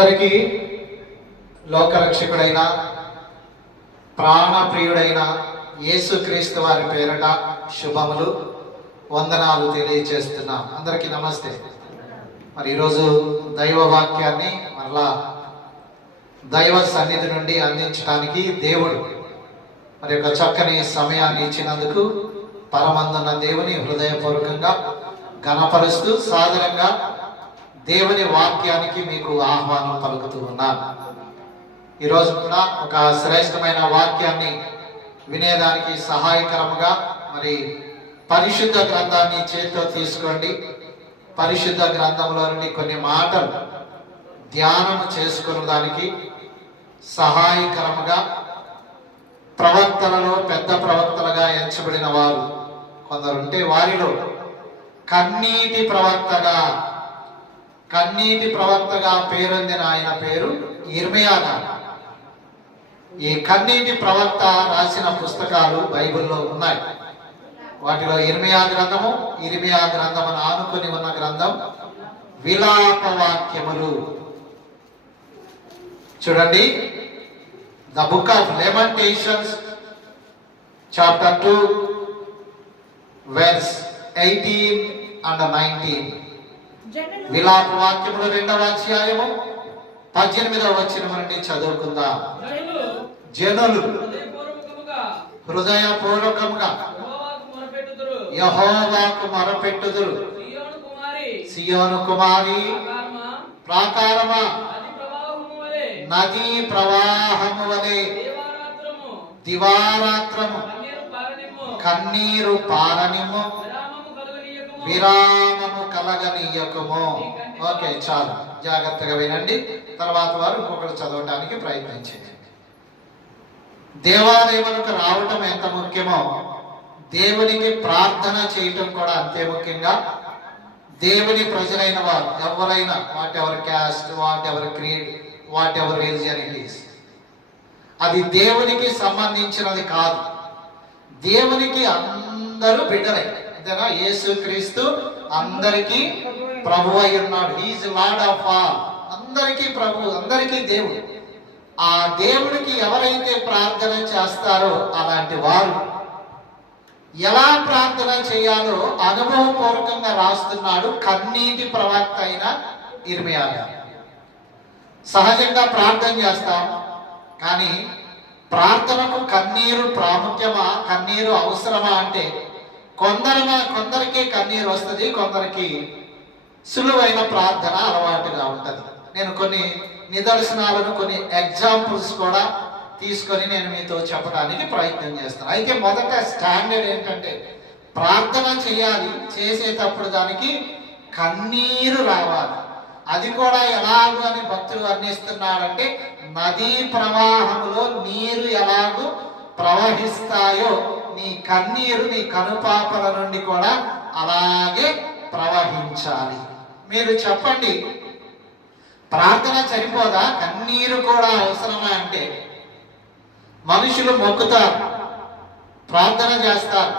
అందరికీ లోకరక్షకుడైన ప్రాణప్రియుడైన యేసుక్రీస్తు వారి పేరట శుభములు వందనాలు తెలియజేస్తున్నాం. అందరికీ నమస్తే. మరి ఈరోజు దైవ వాక్యాన్ని మరలా దైవ సన్నిధి నుండి అందించడానికి దేవుడు మరి యొక్క చక్కని సమయాన్ని ఇచ్చినందుకు పరమందున్న దేవుని హృదయపూర్వకంగా ఘనపరుస్తూ సాదరంగా దేవుని వాక్యానికి మీకు ఆహ్వానం పలుకుతూ ఉన్నాను. ఈరోజు కూడా ఒక శ్రేష్టమైన వాక్యాన్ని వినేదానికి సహాయకరముగా మరి పరిశుద్ధ గ్రంథాన్ని చేతితో తీసుకోండి. పరిశుద్ధ గ్రంథంలో నుండి కొన్ని మాటలు ధ్యానం చేసుకున్న దానికి సహాయకరముగా ప్రవక్తలలో పెద్ద ప్రవక్తలుగా ఎంచబడిన వారు కొందరుంటే వారిలో కన్నీటి ప్రవక్తగా కన్నీటి ప్రవక్తగా పేరొందిన ఆయన పేరు ఇర్మియా గారు. ఈ కన్నీటి ప్రవక్త రాసిన పుస్తకాలు బైబిల్లో ఉన్నాయి. వాటిలో ఇర్మియా గ్రంథము ఇర్మియా గ్రంథమును ఆనుకొని ఉన్న గ్రంథం విలాప వాక్యములు చూడండి. The book of lamentations chapter two verse eighteen and nineteen. విలాప వాక్యములు రెండవ అధ్యాయము పద్దెనిమిదవ వచ్చిన నుండి చదువుకుందాం. జనులు హృదయపూర్వకముగా యెహోవాకు మొరపెట్టుదురు. సీయోను కుమారి. ప్రాకారమా? నది ప్రవాహము వలె. దేవారాత్రము. దివారాత్రము. కన్నీరు పారనిమ్ము. విరామము కలగనీయకము. ఓకే చాలు. జాగ్రత్తగా వినండి. తర్వాత వారు ఇంకొకరు చదవటానికి ప్రయత్నించండి. దేవాలయములకు రావటం ఎంత ముఖ్యమో దేవునికి ప్రార్థన చేయటం కూడా అంతే ముఖ్యంగా. దేవుని ప్రజలైన వారు ఎవరైనా whatever caste whatever creed whatever religion it is. అది దేవునికి సంబంధించినది కాదు. దేవునికి అందరూ బిడ్డలే. అంతేనా యేసు క్రీస్తు అందరికీ ప్రభు అయి ఉన్నాడు. ఈజ్ లార్డ్ ఆఫ్ ఆల్ అందరికీ ప్రభు అందరికీ దేవుడు. ఆ దేవుడికి ఎవరైతే ప్రార్థన చేస్తారో అలాంటి వారు ఎలా ప్రార్థన చేయాలో అనుభవపూర్వకంగా రాస్తున్నాడు కన్నీటి ప్రవక్త అయిన ఇర్మియా సహజంగా ప్రార్థన చేస్తాం కానీ ప్రార్థనకు కన్నీరు ప్రాముఖ్యమా కన్నీరు అవసరమా అంటే కొందరి కొందరికి కన్నీరు వస్తుంది కొందరికి సులువైన ప్రార్థన అలవాటుగా ఉంటుంది. నేను కొన్ని నిదర్శనాలను కొన్ని ఎగ్జాంపుల్స్ కూడా తీసుకొని నేను మీతో చెప్పడానికి ప్రయత్నం చేస్తాను. అయితే మొదట స్టాండర్డ్ ఏంటంటే ప్రార్థన చేయాలి. చేసేటప్పుడు దానికి కన్నీరు రావాలి. అది కూడా ఎలాగూ అని భక్తులు వర్ణిస్తున్నాడంటే నదీ ప్రవాహంలో నీరు ఎలాగో ప్రవహిస్తాయో నీ కన్నీరు నీ కనుపాపల నుండి కూడా అలాగే ప్రవహించాలి. మీరు చెప్పండి ప్రార్థన సరిపోదా? కన్నీరు కూడా అవసరమా అంటే? మనుషులు మొక్కుతారు ప్రార్థన చేస్తారు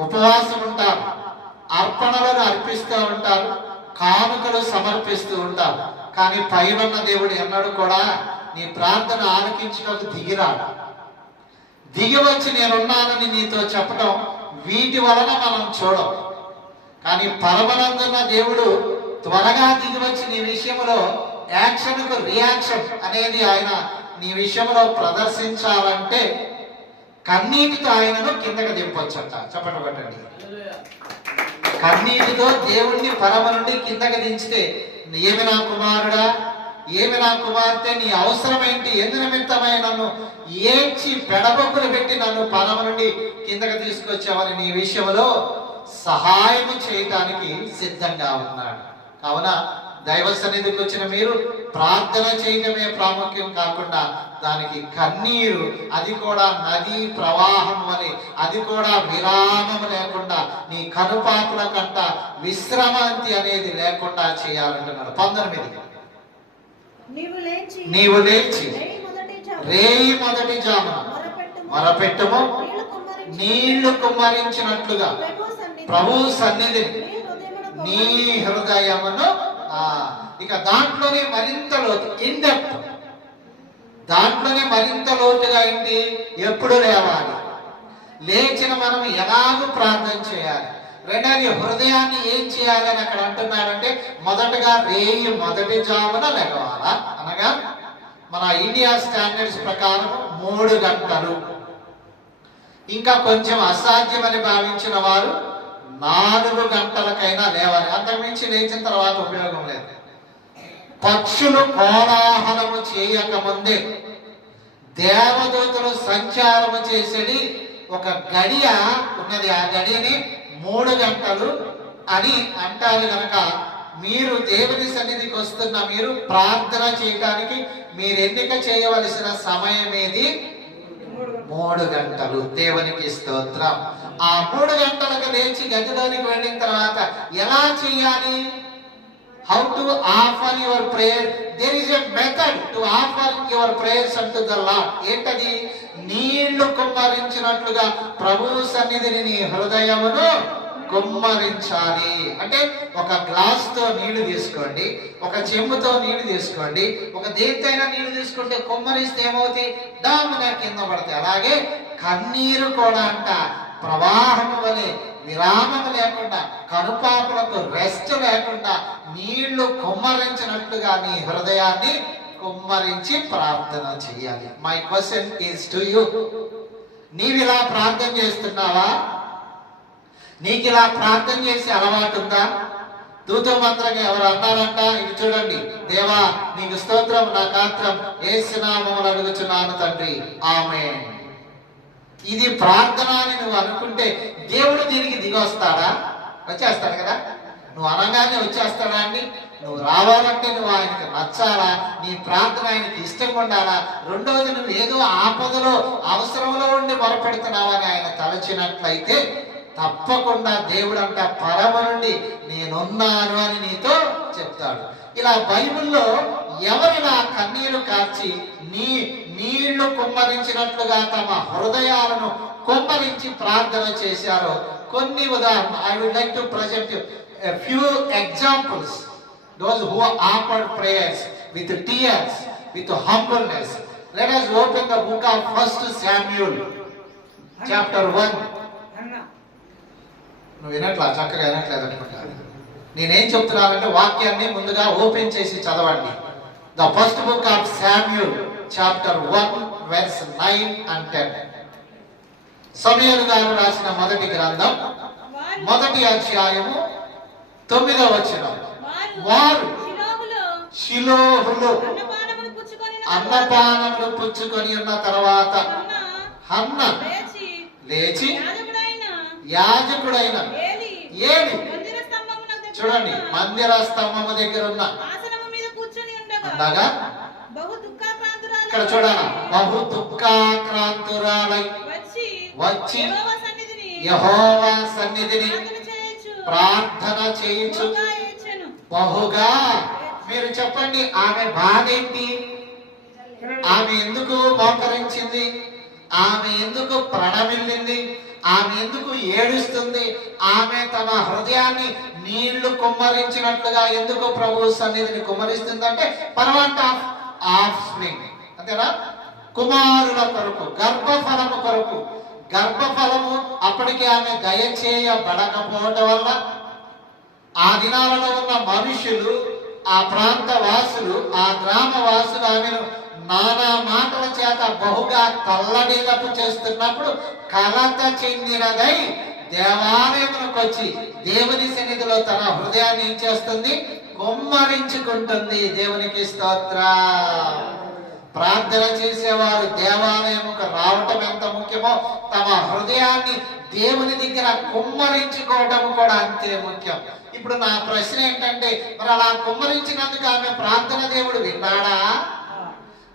ఉపవాసం ఉంటారు అర్పణలను అర్పిస్తూ ఉంటారు కానుకలు సమర్పిస్తూ ఉంటారు. కానీ పైవన్న దేవుడు ఎన్నడూ కూడా నీ ప్రార్థన ఆలకించడానికి దిగిరాడు. దిగి వచ్చి నేనున్నానని నీతో చెప్పడం వీటి వలన మనం చూడం. కానీ పరమనందున్న దేవుడు త్వరగా దిగి వచ్చి నీ విషయంలో యాక్షన్కు రియాక్షన్ అనేది ఆయన నీ విషయంలో ప్రదర్శించాలంటే కన్నీటితో ఆయనను కిందకి దింపొచ్చట. చెప్పండి కొట్టండి కన్నీటితో దేవుణ్ణి పరమ నుండి కిందకి దించితే ఏమి నా కుమారుడా? ఏమి నా కుమార్తె నీ అవసరం ఏంటి ఎందు నిమిత్తమై నన్ను ఏడ్చి పెడబొక్కులు పెట్టి నన్ను పరమ నుండి కిందకి తీసుకొచ్చావని నీ విషయంలో సహాయం చేయటానికి సిద్ధంగా ఉన్నాడు. కావున దైవ సన్నిధికి వచ్చిన మీరు ప్రార్థన చేయటమే ప్రాముఖ్యం కాకుండా దానికి కన్నీరు అది కూడా నదీ ప్రవాహం వలె అది కూడా విరామం లేకుండా నీ కనుపాకుల కంట విశ్రమాంతి అనేది లేకుండా చేయాలంటున్నాడు. పంతొమ్మిది. నీవు లేచి రేయి మొదటి జాము. జామున మొరపెట్టుము. నీళ్ళు కుమ్మరించి నీళ్ళు కుమ్మరించినట్లుగా. ప్రభు సన్నిధిని. నీ హృదయమును ఇక దాంట్లోనే మరింత లోతు. ఇన్ డెప్త్ దాంట్లోనే మరింత లోతుగా ఏంటి? ఎప్పుడు లేవాలి? లేచిన మనం ఎలాగూ ప్రార్థన చేయాలి? రెండవది హృదయాన్ని ఏం చేయాలని అక్కడ అంటున్నారంటే మొదటగా రేయి మొదటి జామున లెగవాలా అనగా మన ఇండియా స్టాండర్డ్స్ ప్రకారం మూడు గంటలు. ఇంకా కొంచెం అసాధ్యమని భావించిన వారు నాలుగు గంటలకైనా లేవాలి. అంతకుమించి లేచిన తర్వాత ఉపయోగం లేదు. పక్షులు కోలాహలము చేయకముందే దేవదూతలు సంచారము చేసేది ఒక గడియ ఉన్నది. ఆ గడియని మూడు గంటలు అని అంటారు కనుక మీరు దేవుని సన్నిధికి వస్తున్న మీరు ప్రార్థన చేయడానికి మీరు ఎన్నిక చేయవలసిన సమయం ఏది? మూడు గంటలు. దేవునికి స్తోత్రం. ఆ మూడు గంటలకు లేచి గదిలోనికి వెళ్ళిన తర్వాత ఎలా చేయాలి? How to offer your prayer there is a method to offer your prayers unto the lord. ఏంటది? నీళ్ళు కుమ్మరించినట్లుగా ప్రభు సన్నిధిని నీ హృదయమును కుమ్మరించాలి. అంటే ఒక గ్లాస్తో నీళ్ళు తీసుకోండి ఒక చెంబుతో నీళ్ళు తీసుకోండి ఒక దేనితైనా నీళ్ళు తీసుకుంటే కుమ్మరిస్తే ఏమవుతాయి డామున కింద పడతాయి. అలాగే కన్నీరు కూడా అంట. ప్రవాహము వలె విరామము లేకుండా కనుపాపులకు రెస్ట్ లేకుండా నీళ్ళు కుమ్మరించినట్లుగా నీ హృదయాన్ని కుమ్మరించి ప్రార్థన చేయాలి. My question is to you నీవు ఇలా ప్రార్థన చేస్తున్నావా? నీకు ఇలా ప్రార్థన చేసే అలవాటు ఉందా? దూత మంత్రంగా ఎవరు అన్నారంట ఇది చూడండి. దేవా నీకు స్తోత్రం నా గాత్రం ఏసునామములు అడుగుచున్నాను తండ్రి. ఆమె ఇది ప్రార్థన అని నువ్వు అనుకుంటే దేవుడు దీనికి దిగొస్తాడా? వచ్చేస్తాడు కదా? నువ్వు అనగానే వచ్చేస్తాడా అండి? నువ్వు రావాలంటే నువ్వు ఆయనకి నచ్చాలా? నీ ప్రార్థన ఆయనకి ఇష్టం ఉండాలా? రెండవది నువ్వు ఏదో ఆపదలో అవసరంలో ఉండి మొరపెడుతున్నావని ఆయన తలచినట్లయితే తప్పకుండా దేవుడు అంట పరమ నుండి నేనున్నాను అని నీతో చెప్తాడు ఇలా బైబిల్లో ఎవరిలా కన్నీరు కార్చి నీ నీళ్ళు కుమ్మరించినట్లుగా తమ హృదయాలను కుమ్మరించి ప్రార్థన చేశారో కొన్ని ఉదాహరణ I would like to present few examples those who offered prayers with tears, with humbleness. Let us open the book of First Samuel, chapter 1. నువ్వు వినట్లా చక్కగా వినట్లేదు అనుకుంటా. నేనేం చెప్తున్నానంటే వాక్యాన్ని ముందుగా ఓపెన్ చేసి చదవండి. The first book of Samuel chapter one verse nine and ten. సమయలు గారు రాసిన మొదటి గ్రంథం మొదటి అధ్యాయము తొమ్మిదవ వచ్చిన వారు శిలోహులు అన్నపానములు పుచ్చుకొని ఉన్న తర్వాత హన్న లేచి యాజకుడైన ఏలి చూడండి మందిర స్తంభము దగ్గర ఉన్న ఉండగా ఇక్కడ చూడాలి బహు దుఃఖాక్రాంతురాలై వచ్చి యెహోవా సన్నిధిని ప్రార్థన చేయుచు. బహుగా. మీరు చెప్పండి ఆమె బాధ ఏంటి? ఆమె ఎందుకు మోకరించింది? ఆమె ఎందుకు ప్రణమిల్లింది? ఆమె ఎందుకు ఏడుస్తుంది? ఆమె తన హృదయాన్ని నీళ్ళు కుమ్మరించినట్లుగా ఎందుకు ప్రభు సన్నిధిని కుమ్మరిస్తుందంటే పర్వంట ఆఫ్ స్ప్రింగ్ అంతేనా? కుమారుల కొరకు గర్భఫలము కొరకు. గర్భఫలము అప్పటికి ఆమె దయచేయబడకపోవటం వల్ల ఆ దినాలలో ఉన్న మనుషులు ఆ ప్రాంత వాసులు ఆ గ్రామ వాసులు ఆమెను నానా మాటల చేత బహుగా తల్లడిల్లపు చేస్తున్నప్పుడు కలత చెందినదై దేవాలయమునకు వచ్చి దేవుని సన్నిధిలో తన హృదయాన్ని ఏం చేస్తుంది? కుమ్మరించుకుంటుంది. దేవునికి స్తోత్ర. ప్రార్థన చేసేవారు దేవాలయముకు రావటం ఎంత ముఖ్యమో తమ హృదయాన్ని దేవుని దగ్గర కుమ్మరించుకోవటం కూడా అంతే ముఖ్యం. ఇప్పుడు నా ప్రశ్న ఏంటంటే మరి అలా కుమ్మరించినందుకు ఆమె ప్రార్థన దేవుడు విన్నాడా?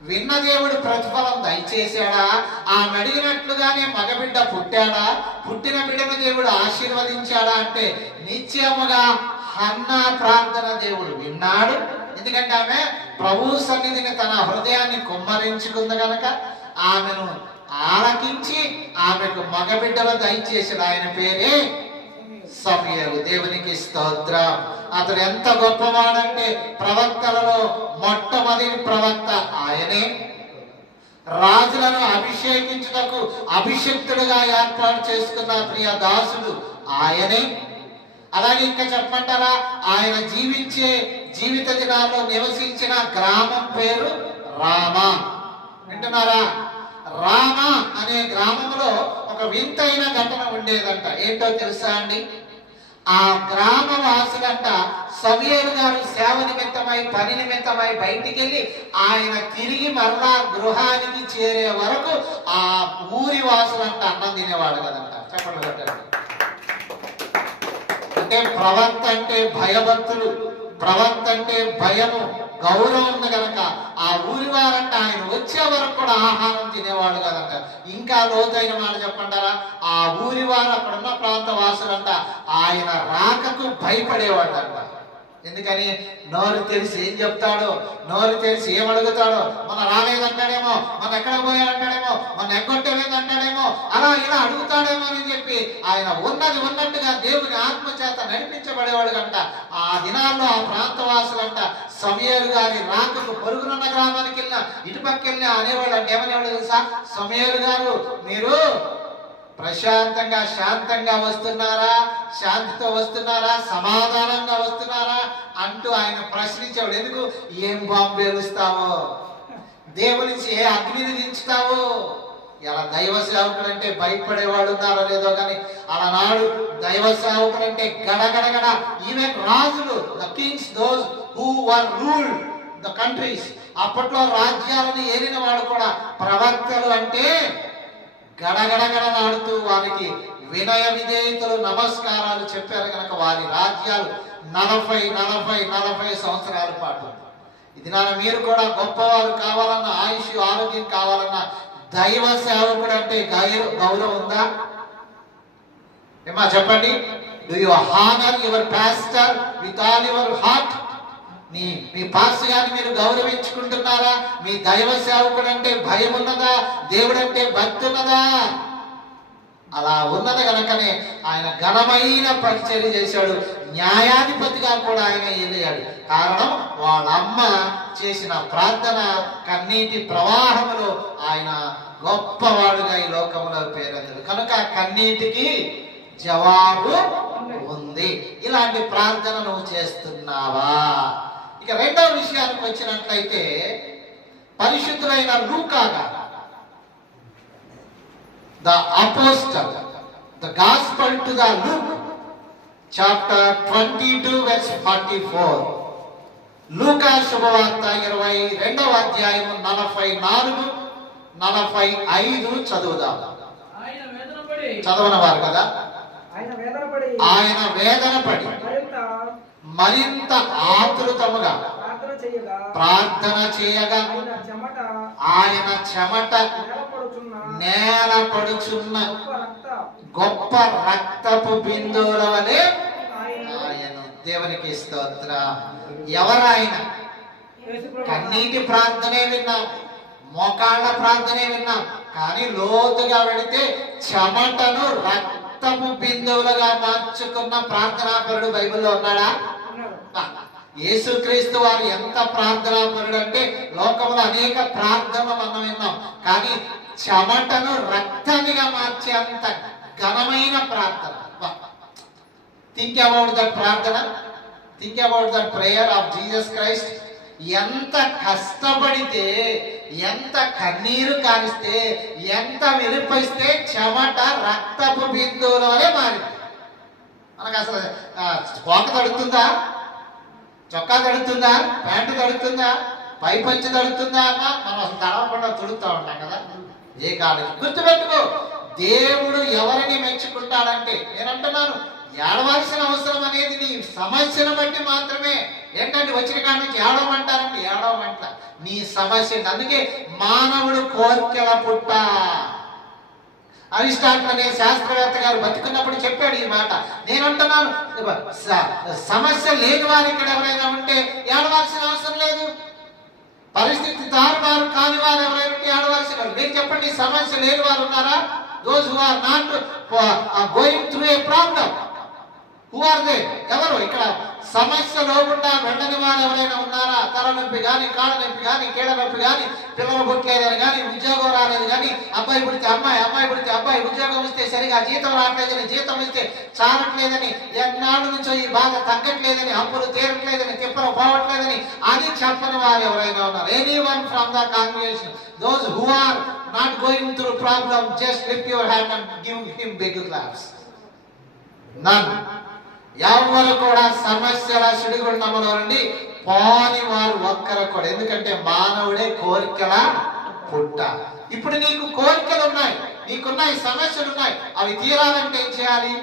విన్న దేవుడు ప్రతిఫలం దయచేశాడా? ఆమె అడిగినట్లుగానే మగబిడ్డ పుట్టాడా? పుట్టిన బిడ్డను దేవుడు ఆశీర్వదించాడా అంటే నిత్యముగా హన్న ప్రార్థన దేవుడు విన్నాడు. ఎందుకంటే ఆమె ప్రభు సన్నిధిని తన హృదయాన్ని కుమ్మరించుకుంది గనక ఆమెను ఆలకించి ఆమెకు మగబిడ్డలు దయచేసాడు ఆయన పేరే సమయలు దేవునికి స్తోత్రం. అతడు ఎంత గొప్పవాడంటే ప్రవక్తలలో మొట్టమొదటి ప్రవక్త ఆయనే. రాజులను అభిషేకించుటకు అభిషిక్తుడుగా ఏర్పాటు చేసుకున్న ప్రియ దాసుడు ఆయనే. అలాగే ఇంకా చెప్పమంటారా ఆయన జీవించే జీవిత దినాల్లో నివసించిన గ్రామం పేరు రామ. వింటున్నారా? రామ అనే గ్రామంలో ఒక వింతైన ఘటన ఉండేదంట. ఏంటో తెలుసా అండి? ఆ గ్రామ వాసులంట సమీరు గారు సేవ నిమిత్తమై పని నిమిత్తమై బయటికి వెళ్ళి ఆయన తిరిగి మరలా గృహానికి చేరే వరకు ఆ ఊరి వాసులంట అన్నం తినేవాడు కదంట. చెప్పండి అంటే ప్రవక్త అంటే భయభక్తులు ప్రవక్త అంటే భయము. గౌరవం ఉంది కనుక ఆ ఊరి వారంట ఆయన వచ్చే వరకు కూడా ఆహారం తినేవాడు కదంట. ఇంకా లోతైన మాట చెప్పంటారా? ఆ ఊరి వారు అక్కడున్న ప్రాంత వాసులంట ఆయన రాకకు భయపడేవాడు అంట ఎందుకని? నోరు తెలిసి ఏం చెప్తాడో? నోరు తెలిసి ఏం అడుగుతాడో? మన రాలేదంటాడేమో? మన ఎక్కడ పోయాడంటాడేమో? మన ఎగ్గొట్టలేదంటాడేమో? అలా ఇలా అడుగుతాడేమో అని చెప్పి ఆయన ఉన్నది ఉన్నట్టుగా దేవుని ఆత్మచేత నడిపించబడేవాడు కంట ఆ దినాల్లో ఆ ప్రాంతవాసులంట సమయలు గారి రాకకు పొరుగునున్న గ్రామానికి వెళ్ళిన ఇటుపక్క వెళ్ళిన అనేవాళ్ళు అంటే ఏమనేవాడు తెలుసా? సమయలు గారు మీరు ప్రశాంతంగా శాంతంగా వస్తున్నారా? శాంతితో వస్తున్నారా? సమాధానంగా వస్తున్నారా? అంటూ ఆయన ప్రశ్నించాడు ఎందుకు? ఏం బాంబు పేలుస్తావో దేవునించి ఏ అగ్నిని దించుతావో? ఇలా దైవ సేవకుడు అంటే భయపడేవాడు ఉన్నారో లేదో కానీ అలనాడు దైవ సేవకుడు అంటే గడగడగడ ఈవెన్ రాజులు the kings those who were ruled the countries అప్పట్లో రాజ్యాలను ఏలిన వాడు కూడా ప్రవక్తలు అంటే గడగడగడలాడుతూ వారికి వినయ విధేయతలు నమస్కారాలు చెప్పారు కనుక వారి రాజ్యాలు నలభై నలభై నలభై సంవత్సరాల పాటు. ఇది నా మీరు కూడా గొప్పవారు కావాలన్న ఆయుష్ ఆరోగ్యం కావాలన్న దైవ సేవకుడు అంటే గౌరవ గౌరవం ఉందా? ఏమా చెప్పండి. Do you honour your pastor with all your heart మీ మీ పాస్ గారిని మీరు గౌరవించుకుంటున్నారా? మీ దైవ సేవకుడు అంటే భయం ఉన్నదా దేవుడు అంటే భక్తి ఉన్నదా అలా ఉన్నది కనుకనే ఆయన ఘనమైన పరిచర్య చేశాడు. న్యాయాధిపతిగా కూడా ఆయన వెళ్ళాడు కారణం వాళ్ళ అమ్మ చేసిన ప్రార్థన కన్నీటి ప్రవాహములో ఆయన గొప్పవాడుగా ఈ లోకంలో పేరొందాడు. కనుక కన్నీటికి జవాబు ఉంది. ఇలాంటి ప్రార్థన నువ్వు చేస్తున్నావా? ఇక రెండవ విషయానికి వచ్చినట్లయితే పరిశుద్ధులైన లూకాగా the apostle the gospel to the Luke chapter twenty two verse forty four. లూకా శుభవార్త ఇరవై రెండవ అధ్యాయము నలభై నాలుగు నలభై ఐదు చదువుదాం. చదవన వారు కదా? ఆయన వేదన పడి. ఆయన వేదన పడి. మరింత ఆతృతముగా ప్రార్థన చేయగా ఆయన చెమట నేల పడుచున్న గొప్ప రక్త రక్తపు బిందువుల వలె ఆయన దేవునికి స్తోత్ర. ఎవరాయన? కన్నీటి ప్రార్థనే విన్నాం మోకాళ్ళ ప్రార్థనే విన్నాం కానీ లోతుగా వెళితే చెమటను రక్తపు బిందువులుగా మార్చుకున్న ప్రార్థనాపరుడు బైబిల్లో ఉన్నాడా? ఉన్నాడు. యేసుక్రీస్తు వారు ఎంత ప్రార్థనాపరుడు అంటే లోకంలో అనేక ప్రార్థనలు మనం విన్నాం. కానీ చెమటను రక్తానిగా మార్చే అంత ఘనమైన ప్రార్థన. థింక్ అబౌట్ దట్ ప్రార్థన. Think about that prayer of Jesus Christ ఎంత కష్టపడితే ఎంత కన్నీరు కానిస్తే ఎంత వెలుపరిస్తే చెమట రక్తపు బిందువులోనే మారింది. మనకు అసలు కోక తడుతుందా? చొక్కా తడుతుందా? ప్యాంటు తడుతుందా? పై పంచి తడుతుందా? అన్న మనం అసలు తడవకుండా తుడుతూ ఉంటాం కదా. ఏ కాలేజీ గుర్తుపెట్టుకో దేవుడు ఎవరిని మెచ్చుకుంటాడంటే నేనంటున్నాను ఏడవలసిన అవసరం అనేది నీ సమస్యను బట్టి మాత్రమే. ఏంటంటే వచ్చిన కాడి నుంచి ఏడవమంటారంటే ఏడవమంట నీ సమస్య అందుకే మానవుడు కోర్కెల పుట్ట. అరిస్టాటిల్ అనే శాస్త్రవేత్త గారు బతుకున్నప్పుడు చెప్పాడు ఈ మాట. నేనంటున్నాను సమస్య లేని వారు ఇక్కడ ఎవరైనా ఉంటే ఏడవలసిన అవసరం లేదు. పరిస్థితి తారుమారు కాని వారు ఎవరైనా ఉంటే ఏడవలసిన వారు. మీరు చెప్పండి సమస్య లేని వారు ఉన్నారా? Those who are not going through a problem who are they ఎవరు? ఇక్కడ సమస్య లేకుండా వెళ్ళని వారు ఎవరైనా ఉన్నారా? తల నొప్పి కానీ కాళ్ళ నొప్పి కానీ కీళ్ళ నొప్పి కానీ పిల్లలు పుట్టలేదని కానీ ఉద్యోగం రాలేదు కానీ అబ్బాయి పుడితే అమ్మాయి అమ్మాయి పుడితే అబ్బాయి ఉద్యోగం ఇస్తే సరిగా జీతం రావట్లేదని జీతం ఇస్తే చాలట్లేదని ఎన్నాళ్ళ నుంచో ఈ బాధ తగ్గట్లేదని అప్పులు తీరట్లేదని తిప్పలు పోవట్లేదని అని చెప్పని వారు ఎవరైనా ఉన్నారు. Anyone from the congress those who are not going through problem just lift your hand and give him big claps none ఎవరు కూడా సమస్యల సుడిగుండములో నుండి పోని వారు ఒక్కరు కూడా. ఎందుకంటే మానవుడే కోరికల పుట్ట. ఇప్పుడు నీకు కోరికలు ఉన్నాయి. నీకున్నాయి సమస్యలు ఉన్నాయి అవి తీరాలంటే ఏం చేయాలి?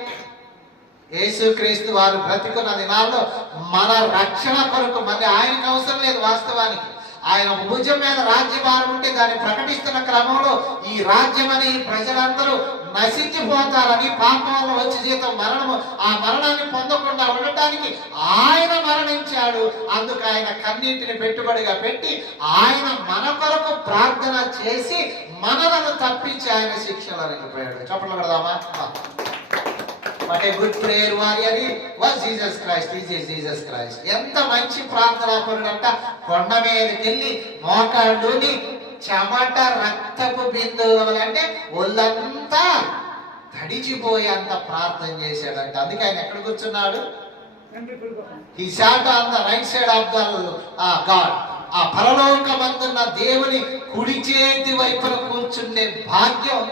యేసుక్రీస్తు వారు బ్రతికున్న దినాల్లో మన రక్షణ కొరకు మళ్ళీ ఆయనకు అవసరం లేదు వాస్తవానికి. ఆయన భుజం మీద రాజ్యభారం ఉంటే దాన్ని ప్రకటిస్తున్న క్రమంలో ఈ రాజ్యం ప్రజలందరూ నశించిపోతారని పాపం వల్ల వచ్చి జీతం మరణము ఆ మరణాన్ని పొందకుండా ఉండటానికి ఆయన మరణించాడు. అందుకు ఆయన కన్నీటిని పెట్టుబడిగా పెట్టి ఆయన మన కొరకు ప్రార్థన చేసి మనలను తప్పించి ఆయన శిక్షలు పోయాడు. చెప్పలు పెడదామా what a good prayer warrior was Jesus Christ is Jesus Christ ఎంత మంచి ప్రార్థనా పరుడంట కొండ మీదకి వెళ్ళి మోకాళ్ళుని చెమట రక్తపు బిందువులు అంటే ఒళ్ళంతా తడిచిపోయి అంత ప్రార్థన చేశాడంట. అందుకే ఆయన ఎక్కడ కూర్చున్నాడు? ఈ శాఖ on the right side of the God ఆ పరలోకమందున్న దేవుని కుడి చేతి వైపున కూర్చుండే భాగ్యం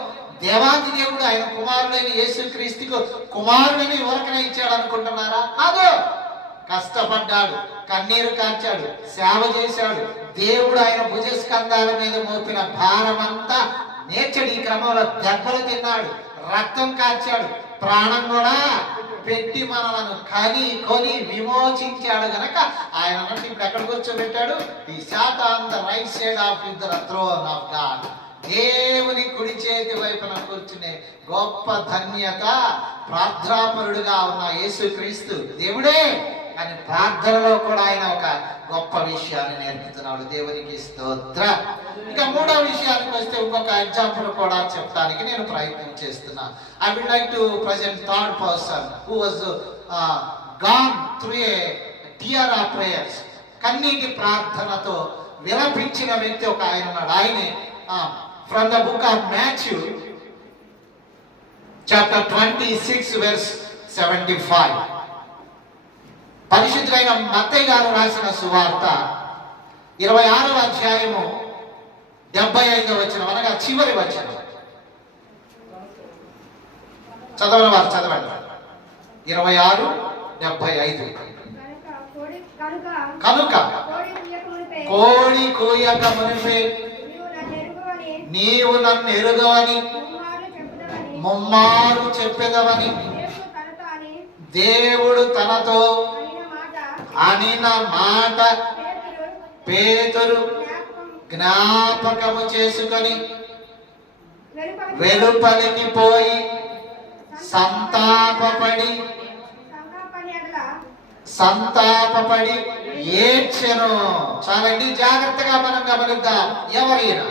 దేవాది దేవుడు ఆయన కుమారుడైన యేసుక్రీస్తుకు కుమారుడని ఎవరికైనా ఇచ్చాడు అనుకుంటున్నారా కాదు. కష్టపడ్డాడు కన్నీరు కార్చాడు సేవ చేశాడు. దేవుడు ఆయన భుజస్కంధాల మీద మోపిన భారమంతా నేర్చాడు నేర్చడు ఈ క్రమంలో దెబ్బలు తిన్నాడు రక్తం కాచాడు ప్రాణం కూడా పెట్టి మనలను కని కొని విమోచించాడు గనక ఆయన ఇప్పుడు ఎక్కడ కూర్చోబెట్టాడు? ఈ శాత on the right side of the throne of God. దేవుని కుడి చేతి వైపున కూర్చునే గొప్ప ధన్యత ప్రార్థనాపరుడుగా ఉన్న యేసుక్రీస్తు దేవుడే కానీ ప్రార్థనలో కూడా ఆయన ఒక గొప్ప విషయాన్ని నేర్పుతున్నాడు. దేవునికి స్తోత్ర. ఇంకా మూడో విషయానికి వస్తే ఇంకొక ఎగ్జాంపుల్ కూడా చెప్పడానికి నేను ప్రయత్నం చేస్తున్నా. I would like to present third person who was gone through a tear of prayers కన్నీటి ప్రార్థనతో విలపించిన వ్యక్తి ఒక ఆయన ఉన్నాడు. ఆయనే from the book of Matthew chapter twenty six verse seventy five పరిశుద్ధులైన మత్తయ్య గారు రాసిన సువార్త ఇరవై ఆరవ అధ్యాయము డెబ్బై ఐదవ వచనం అనగా చివరి వచనం. చదవని వారు చదవండి. ఇరవై ఆరు డెబ్బై ఐదు. కనుక కోడి కోయక మునిపే నీవు నన్ను ఎరుగవని ముమ్మారు చెప్పేదవని దేవుడు తనతో అని మాట అనిన మాట పేతురు జ్ఞాపకము చేసుకొని వెలుపలికి పోయి సంతాపపడి సంతాపపడి ఏడ్చెను. చాలండి జాగ్రత్తగా మనం గమనిద్దాం. ఎవరైనా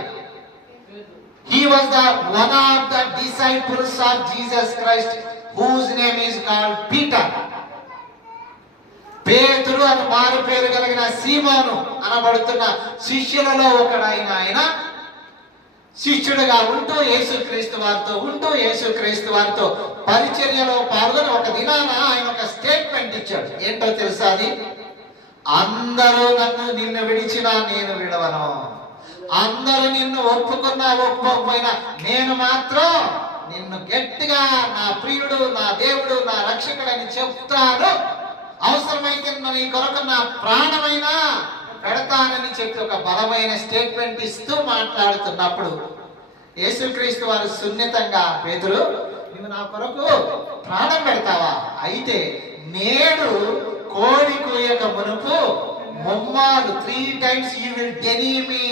He was the one of the disciples of Jesus Christ whose name is called Peter పేతుడు అని మారు పేరు కలిగిన సీమోను అనబడుతున్న శిష్యులలో ఒకడైన ఆయన. శిష్యుడుగా ఉంటూ యేసుక్రీస్తు వారితో ఉంటూ యేసుక్రీస్తు వారితో పరిచర్యలో పాల్గొని ఒక దినాన ఆయన ఒక స్టేట్మెంట్ ఇచ్చాడు. ఏంటో తెలుసా అది? అందరూ నన్ను నిన్ను విడిచినా నేను విడవను. అందరూ నిన్ను ఒప్పుకున్నా ఒప్పుకోకపోయినా నేను మాత్రం నిన్ను గట్టిగా నా ప్రియుడు నా దేవుడు నా రక్షకుడని చెప్తాను. అవసరమైతే నీ కొరకు నా ప్రాణమైనా పెడతానని చెప్పి ఒక బలమైన స్టేట్మెంట్ ఇస్తూ మాట్లాడుతున్నప్పుడు యేసుక్రీస్తు వారు సున్నితంగా పేతులు నువ్వు నా కొరకు ప్రాణం పెడతావా? అయితే నేడు కోడి కోయక మునుపు ముమ్మారు three times you will deny me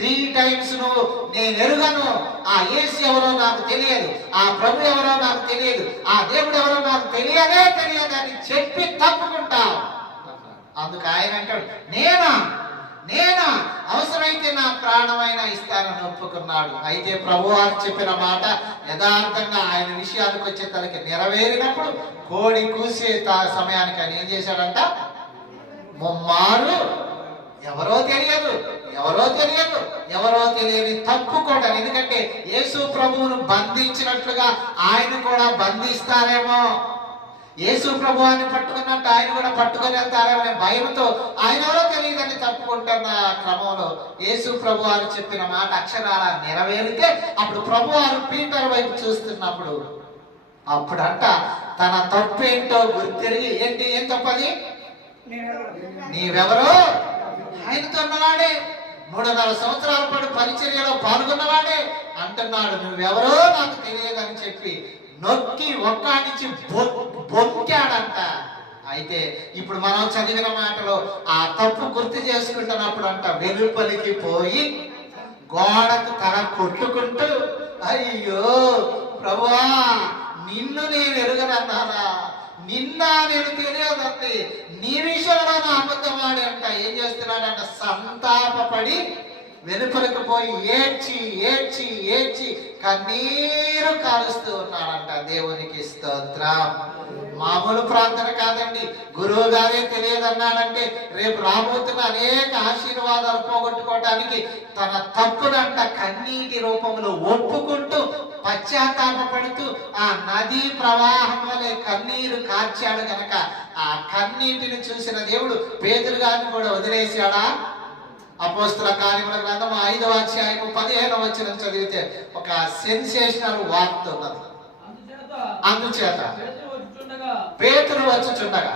three times నువ్వు నేను ఎరుగను. ఆ యేసు ఎవరో నాకు తెలియదు. ఆ ప్రభు ఎవరో నాకు తెలియదు. ఆ దేవుడు ఎవరో నాకు తెలియదే తెలియదు అని చెప్పి తప్పుకుంటావు. అందుకు ఆయన అంటాడు నేనా? నేను? అవసరమైతే నా ప్రాణమైన ఇస్తానని ఒప్పుకున్నాడు. అయితే ప్రభు వారు చెప్పిన మాట యథార్థంగా ఆయన విషయాలకు వచ్చే తనకి నెరవేరినప్పుడు కోడి కూసే సమయానికి ఆయన ఏం చేశాడంట? ముమ్మారు ఎవరో తెలియదు ఎవరో తెలియదు ఎవరో తెలియని తప్పుకోవడం ఎందుకంటే యేసు ప్రభువును బంధించినట్లుగా ఆయన కూడా బంధిస్తారేమో. యేసు అని పట్టుకున్నట్టు ఆయన కూడా పట్టుకొని వెళ్తారేమో భయంతో ఆయన ఎవరో తెలియదని తప్పుకుంటున్న క్రమంలో. యేసు ప్రభు వారు చెప్పిన మాట అక్షరాల నెరవేరితే అప్పుడు ప్రభు వారు పీటర్ వైపు చూస్తున్నప్పుడు అప్పుడంట తన తప్పు ఏంటో గుర్తిరిగి ఏంటి ఏం తప్పది? నీవెవరో? ఆయనతో ఉన్నవాడే మూడున్నర సంవత్సరాల పాటు పరిచర్యలో పాల్గొన్నవాడే. అంటున్నాడు నువ్వెవరో నాకు తెలియదని చెప్పి నొక్కి ఒక్కడించి బొక్కాడంట అయితే ఇప్పుడు మనం చదివిన మాటలో ఆ తప్పు గుర్తు చేసుకుంటున్నప్పుడు అంట వెలుపలికి పోయి గోడకు తల కొట్టుకుంటూ అయ్యో ప్రభువా నిన్ను నేను ఎరుగనన్నారా నిన్న నేను తెలియదండి. నీ విషయంలో నా అబద్ధమాడి అంట ఏం చేస్తున్నాడంట? సంతాపపడి వెలుపలకు పోయి ఏడ్చి ఏడ్చి ఏడ్చి కన్నీరు కాలుస్తూ ఉన్నాడంట. దేవునికి స్తోత్రం. మామూలు ప్రార్థన కాదండి. గురువు గారే తెలియదన్నాడంటే రేపు రాబోతున్న అనేక ఆశీర్వాదాలు పోగొట్టుకోవటానికి తన తప్పునంట కన్నీటి రూపంలో ఒప్పు పశ్చాత్తాపడుతూ ఆ నదీ ప్రవాహం వలె కన్నీరు కార్చాడు గనక. ఆ కన్నీటిని చూసిన దేవుడు పేదలు గారిని కూడా వదిలేశాడా? అపోస్తుల కార్యముల గ్రంథం ఐదవ అధ్యాయము పదిహేను వచ్చిన చదివితే ఒక సెన్సేషనల్ వార్త ఉన్నది. అందుచేత పేతురు వచ్చుచుండగా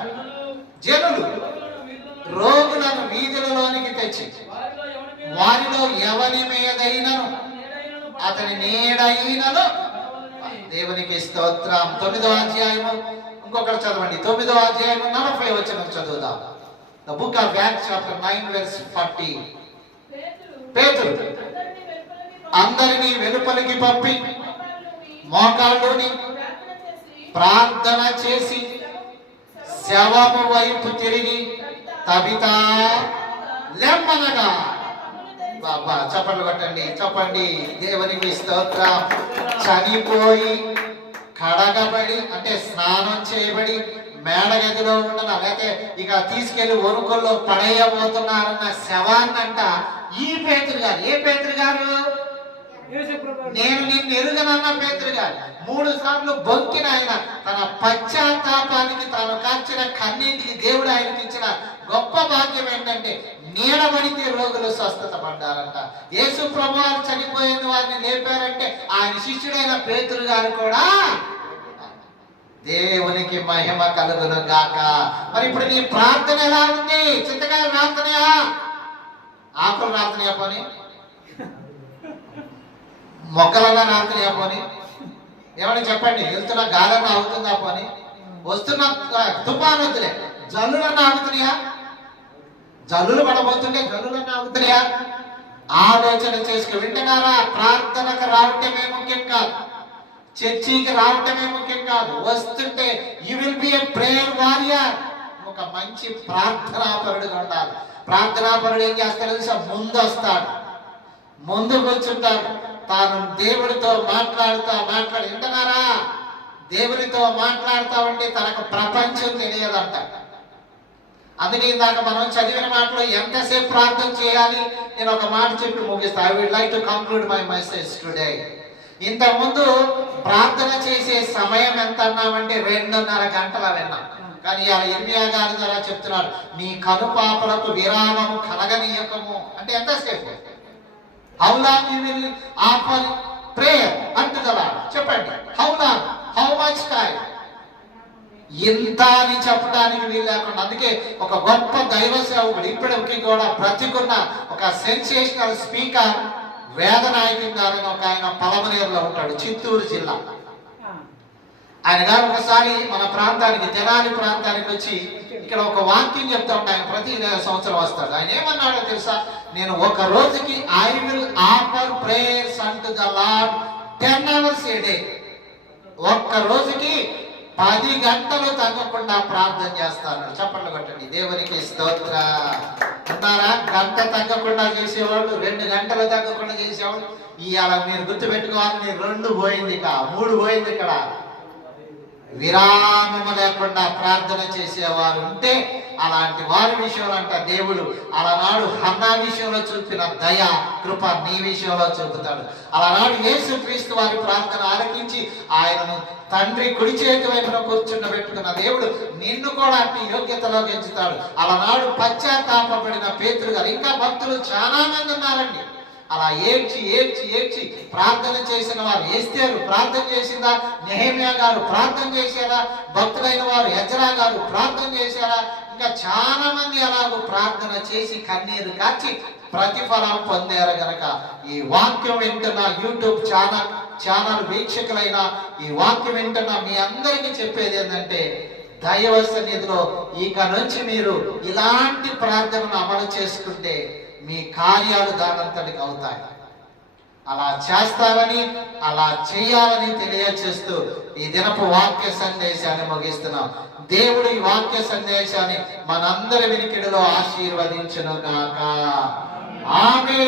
జనులు రోగులను వీధులలో రోగులను వీధులలోనికి తెచ్చి వారిలో ఎవరి మీద? వారిలో ఎవని మీదైనను అతని నీడైనను దేవునికి స్తోత్రం. తొమ్మిదో అధ్యాయము ఇంకొకటి చదవండి. తొమ్మిదో అధ్యాయము నలభై వచ్చిన చదువుదాం. The book of act chapter nine verse forty పేతురు అందరినీ వెలుపలికి పంపి మోకాళ్ళుని ప్రార్థన చేసి శవము వైపు తిరిగి తబితా లెమ్మనగా బాబా చప్పట్లు కొట్టండి చెప్పండి. దేవునికి స్తోత్రం. చనిపోయి కడగబడి అంటే స్నానం చేయబడి మేడగదిలో ఉండన లేకపోతే ఇక తీసుకెళ్ళి వణుకుల్లో పడేయబోతున్నారన్న శవాన్నంట ఈ పేతురు గారు. ఏ పేతురు గారు? నేను నిన్ను ఎరుగనన్న పేతురు గారు. మూడు సార్లు బొక్కిన ఆయన తన పశ్చాత్తాపానికి తాను కార్చిన కన్నీటికి దేవుడు ఆయనకి ఇచ్చిన గొప్ప భాగ్యం ఏంటంటే నీడబడితే రోగులు స్వస్థత పడ్డారంట. యేసు ప్రభువారు చనిపోయిన వారిని లేపారంటే ఆయన శిష్యుడైన పేతురు గారు కూడా దేవునికి మహిమ కలుగును గాక. మరి ఇప్పుడు నీ ప్రార్థన ఎలా ఉంది? చింతకాయ ప్రార్థనయా? ఆకులు ప్రార్థనయా పోని? మొక్కలన్నా నాకుతున్నాయా పోని? ఏమని చెప్పండి? వెళ్తున్న గాలన్నా అవుతుందా పోని? వస్తున్న తుఫాను వద్దులే. జల్లులన్నా ఆగుతున్నాయా జల్లులు పడబోతుంటే జల్లులన్నా ఆగుతున్నాయా ఆలోచన చేసుకు వింటున్నారా? ప్రార్థనకు రావటమే ముఖ్యం కాదు. చర్చికి రావటమే ముఖ్యం కాదు. వస్తుంటే you will be a prayer warrior. ఒక మంచి ప్రార్థనాపరుడుగా ఉండాలి. ప్రార్థనాపరుడు ఏం చేస్తాడు తెలుసా? ముందు వస్తాడు ముందు కూర్చుంటాడు. తాను దేవుడితో మాట్లాడుతా మాట్లాడి. వింటున్నారా? దేవునితో మాట్లాడుతా ఉంటే తనకు ప్రపంచం తెలియదంట. అందుకే ఇందాక మనం చదివిన మాటలో ఎంతసేపు ప్రార్థన చేయాలి? నేను ఒక మాట చెప్పి ముగిస్తా. I would like to conclude my message today ఇంతకుముందు ప్రార్థన చేసే సమయం ఎంత అన్నామంటే రెండున్నర గంటల విన్నాం. కానీ ఆ ఇర్మియా గారి ద్వారా చెప్తున్నారు నీ కనుపాపలకు విరామము కలగనీయకము. అంటే ఎంతసేపు? How long you will offer prayer అంటు చెప్పండి. How long how much time ఇంత అని చెప్పడానికి వీలు లేకుండా. అందుకే ఒక గొప్ప దైవ సేవకుడు ఇప్పటికి కూడా బ్రతికున్న ఒక సెన్సేషనల్ స్పీకర్ వేదనాయకం గారని ఒక ఆయన పలమనేరులో ఉంటాడు చిత్తూరు జిల్లా. ఆయన గారు ఒకసారి మన ప్రాంతానికి తెనాలి ప్రాంతానికి వచ్చి ఇక్కడ ఒక వాక్యం చెప్తా ఉంటా ఆయన ప్రతి సంవత్సరం వస్తాడు. ఆయన ఏమన్నాడో తెలుసా? నేను ఒక రోజుకి I will offer prayers unto the Lord ten hours a day. ఒక్క రోజుకి పది గంటలు తగ్గకుండా ప్రార్థన చేస్తాను. చప్పట్లు కొట్టండి. దేవునికి స్తోత్ర. ఉన్నారా? గంట తగ్గకుండా చేసేవాళ్ళు రెండు గంటలు తగ్గకుండా చేసేవాళ్ళు. ఇవాళ మీరు గుర్తుపెట్టుకోవాలి మీరు రెండు పోయింది ఇక మూడు పోయింది ఇక్కడ. విరామము లేకుండా ప్రార్థన చేసేవారు ఉంటే అలాంటి వారి విషయంలో అంట దేవుడు అలనాడు హన్నా విషయంలో చూపిన దయ కృప నీ విషయంలో చూపుతాడు. అలనాడు యేసు క్రీస్తు వారి ప్రార్థన ఆలకించి ఆయనను తండ్రి కుడి చేతి వైపున కూర్చుండ పెట్టుకున్న దేవుడు నిన్ను కూడా అట్టి యోగ్యతలో గెంచుతాడు. అలనాడు పశ్చాత్తాపడిన పేతురు గారు ఇంకా భక్తులు చాలా మంది ఉన్నారండి. అలా ఏడ్చి ఏడ్చి ఏడ్చి ప్రార్థన చేసిన వారు ఏస్తేరు ప్రార్థన చేసిందా? నెహమ్యా గారు ప్రార్థన చేశారా భక్తులైన వారు యజరా గారు ప్రార్థన చేశారా ఇంకా చాలా మంది అలాగూ ప్రార్థన చేసి కన్నీరు కాచి ప్రతిఫలం పొందారు గనక. ఈ వాక్యం వింటున్న యూట్యూబ్ ఛానల్ ఛానల్ వీక్షకులైన ఈ వాక్యం వింటున్న మీ అందరికీ చెప్పేది ఏంటంటే దైవ సన్నిధిలో ఇక నుంచి మీరు ఇలాంటి ప్రార్థనను అమలు చేసుకుంటే మీ కార్యాలు దానంతటికి అవుతాయి. అలా చేస్తారని అలా చేయాలని తెలియచేస్తూ ఈ దినపు వాక్య సందేశాన్ని ముగిస్తున్నాం. దేవుడు ఈ వాక్య సందేశాన్ని మనందరి వినికిడిలో ఆశీర్వదించను గాక ఆమె